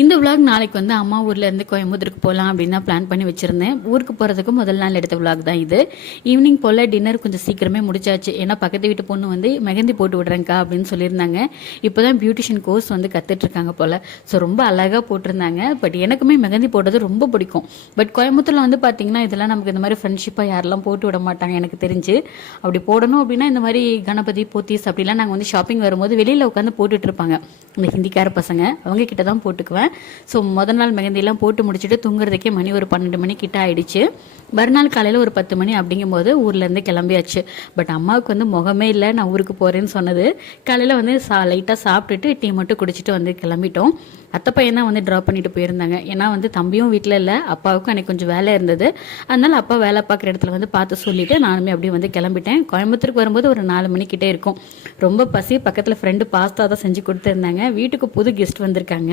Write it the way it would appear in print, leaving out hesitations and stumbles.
இந்த விலாக் நாளைக்கு வந்து அம்மா ஊர்ல இருந்து கோயம்புத்தூருக்கு போகலாம் அப்படின்னு தான் பிளான் பண்ணி வச்சிருந்தேன். ஊருக்கு போறதுக்கு முதல் நாள் எடுத்த விலாக் தான் இது. ஈவினிங் போல டின்னர் கொஞ்சம் சீக்கிரமே முடிச்சாச்சு. ஏன்னா பக்கத்து வீட்டு பொண்ணு வந்து மெஹந்தி போட்டு விடுறேங்க்கா அப்படின்னு சொல்லியிருந்தாங்க. இப்போதான் பியூட்டிஷியன் கோர்ஸ் வந்து கத்துட்டு இருக்காங்க போல. ஸோ ரொம்ப அழகா போட்டிருந்தாங்க. பட் எனக்குமே மெஹந்தி போடுறது ரொம்ப பிடிக்கும். பட் கோயம்புத்தூர்ல வந்து பாத்தீங்கன்னா இதெல்லாம் நமக்கு இந்த மாதிரி ஃப்ரெண்ட்ஷிப்பா யாரெல்லாம் போட்டு விட மாட்டாங்க எனக்கு தெரிஞ்சு. அப்படி போடணும் அப்படின்னா இந்த மாதிரி கணபதி போத்தீஸ் அப்படிலாம் நாங்கள் வந்து ஷாப்பிங் வரும்போது வெளியில உட்காந்து போட்டுட்டு இருப்பாங்க இந்த ஹிந்திக்கார பசங்க. அவங்க கிட்ட தான் போட்டுக்குவேன். ஸோ முதல் நாள் மெஹந்தியெல்லாம் போட்டு முடிச்சுட்டு தூங்குறதுக்கே மணி ஒரு 12 மணி கிட்ட ஆயிடுச்சு. மறுநாள் காலையில் ஒரு 10 மணி அப்படிங்கும்போது ஊர்லேருந்து கிளம்பியாச்சு. பட் அம்மாவுக்கு வந்து முகமே இல்லை நான் ஊருக்கு போகிறேன்னு சொன்னது. காலையில் வந்து லைட்டாக சாப்பிட்டுட்டு டீ மட்டும் குடிச்சிட்டு வந்து கிளம்பிட்டோம். அத்தை பையன் தான் வந்து ட்ராப் பண்ணிட்டு போயிருந்தாங்க. ஏன்னா வந்து தம்பியும் வீட்டில் இல்லை, அப்பாவுக்கும் எனக்கு கொஞ்சம் வேலை இருந்தது. அதனால அப்பா வேலை பார்க்குற இடத்துல வந்து பார்த்து சொல்லிட்டு நானுமே அப்படியே வந்து கிளம்பிட்டேன். கோயம்புத்தூருக்கு வரும்போது ஒரு 4 மணிக்கிட்டே இருக்கும். ரொம்ப பசி. பக்கத்தில் ஃப்ரெண்டு பாஸ்தா தான் செஞ்சு கொடுத்துருந்தாங்க. வீட்டுக்கு புது கெஸ்ட் வந்திருக்காங்க.